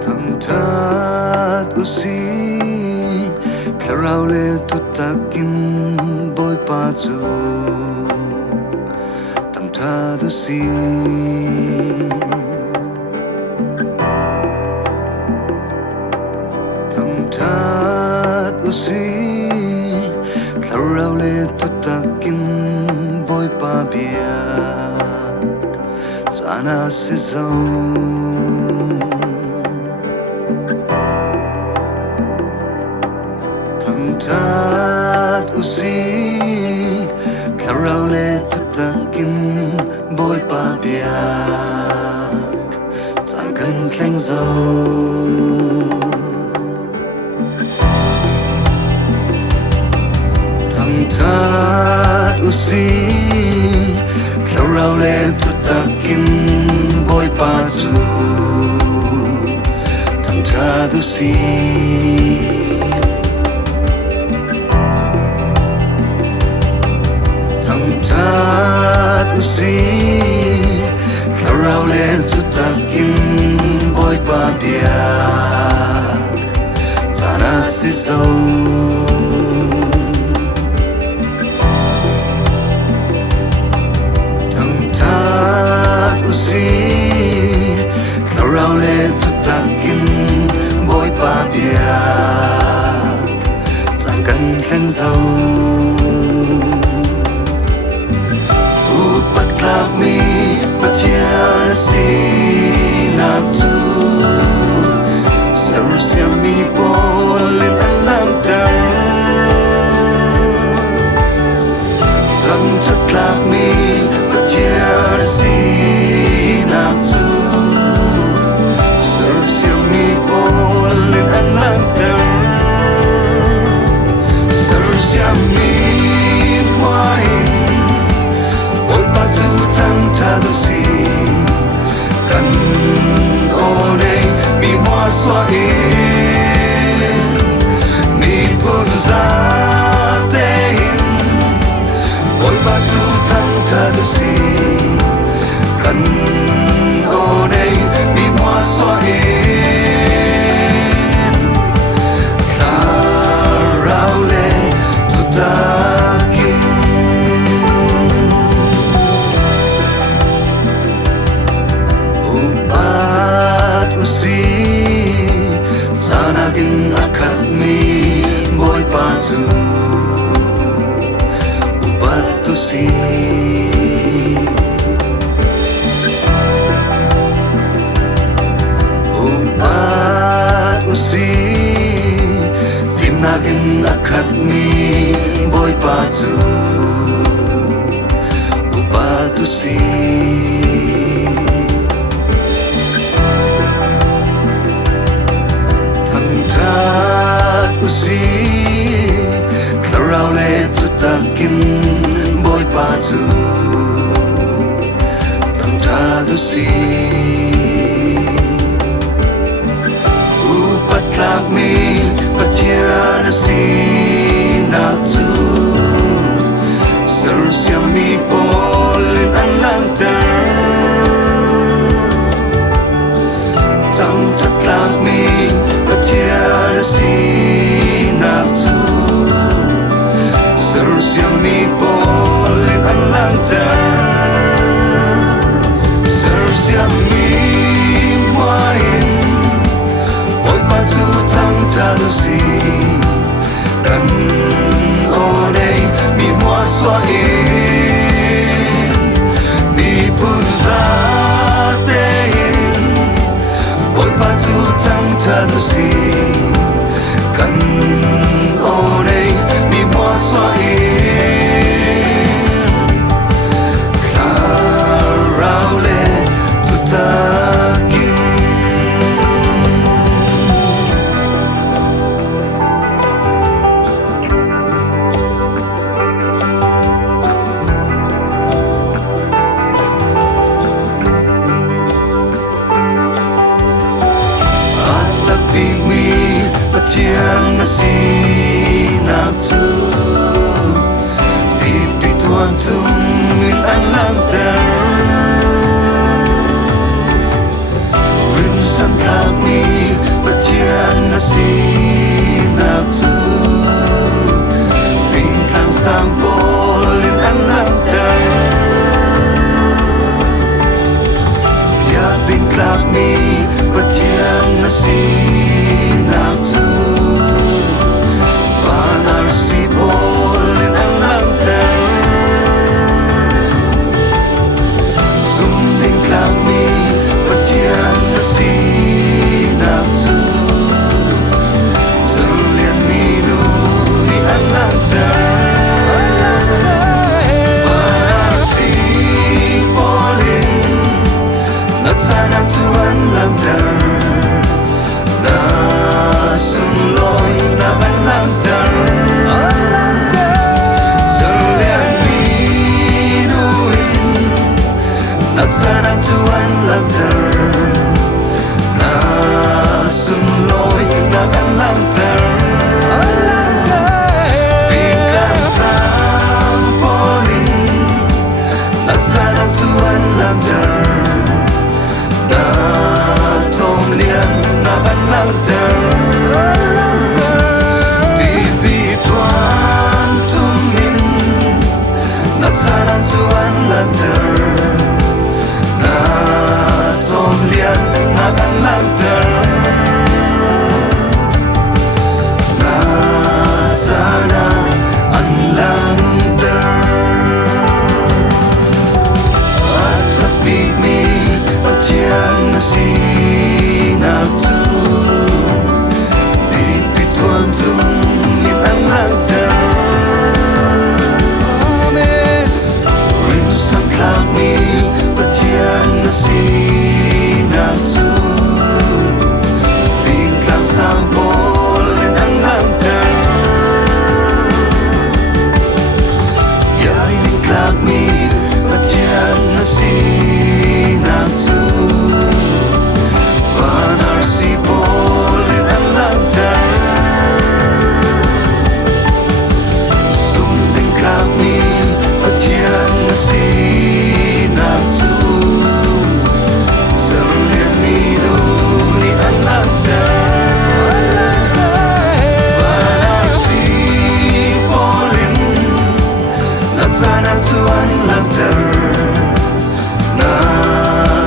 Thangthat usi THLARAU le thutakin BAWIPA chu Thangthat usi Thangthat usi THLARAU le thutakin BAWIPA biak caaan si zo Thangthat usi THLARAU le thutakin BAWIPA biak caaan kan Thleng zo Thangthat usi THLARAU le thutakin BAWIPA chu Thangthat usi Thangthat usi THLARAU le thutakin BAWIPA biak caaan si zo Thangthat usi THLARAU le thutakin BAWIPA biak caaan kan Thleng zo Upatlak mi patiana si naktu Sarusya mi polin alang dar Thangthat mi patiana si naktu Sarusya mi polin alang dar Sarusya mi Mawii BAWIPA chu Thangthat usi kan onei mi hoa xoa in mi phun ra tên BAWIPA chu Thangthat usi kan onei mi hoa xoa in THLARAU le thutakin Upat usi Zanakin akat mi BAWIPA chu Upat usi Upat usi Finakin akat mi BAWIPA chu Upat usi Thangthat usi THLARAU le thutakin BAWIPA chu Thangthat usi Upatlak mi patiana si naktu Sarusya mi polin alang dar Thangthat mi patiana si naktu Sarusya mi polin alang dar Sarusya mi Mawii BAWIPA chu Thangthat usi kan onei mi hoa xoa in mi phun ra tên BAWIPA chu Thangthat usi kan onei mi hoa xoa in THLARAU le thutakin Tiang na si na sang polin ang langter Ya bin klak mi patiang nasinak tu Fanar si polin ang langter Sumding klak mi patiang nasinak tu Lian ni nu ni ang langter Sanang Tuhan langter Na sumloy na ban langter Terlian minuin At sanang Tuhan langter Na sumloy na ban langter Fikang sampolin At sanang Tuhan langter Na tom lian na ban langter Di bituan tumin Na tanang tuan langter Na tom lian na ban langter Na tanang an langter At sa pigmi Yang nasinak tu Di pituan tumin ang langter Amen Rindu sang klak mi Pat yang nasinak tu Fing klang sang polin ang langter Yang din klak mi Pat yang nasinak tu Fanar si polin ang langter Sumding kami at yan nasinak tu Terlian nido ni ang langter Fanar si polin at sanang tuan langter Na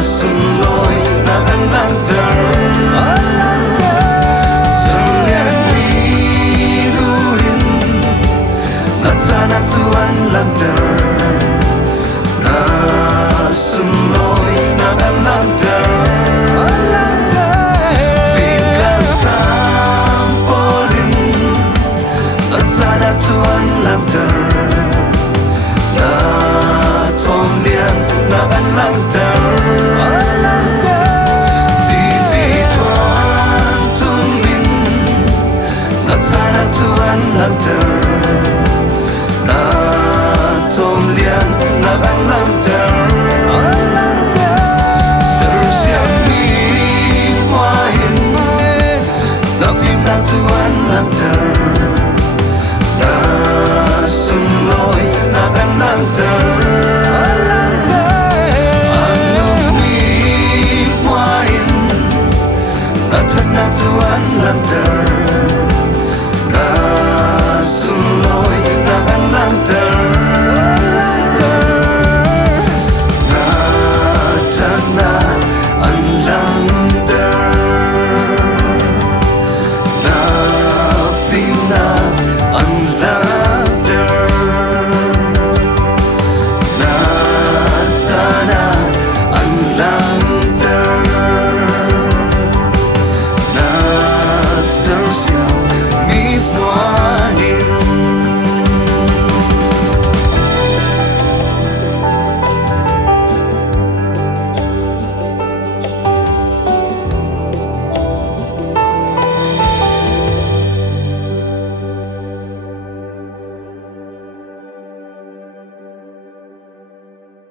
sumloy na ang langter Terlian nidurin At sanang tuan langter Na sumloy na ang langter Fikang sampolin At sanang tuan langter Na tom lian na ang langter Di bituan tumin Na tanang tuan langter Na tom lian na ang langter Serusiang mi muahin Na finang tuan langter Na sumloy na ang langter At na tuan langter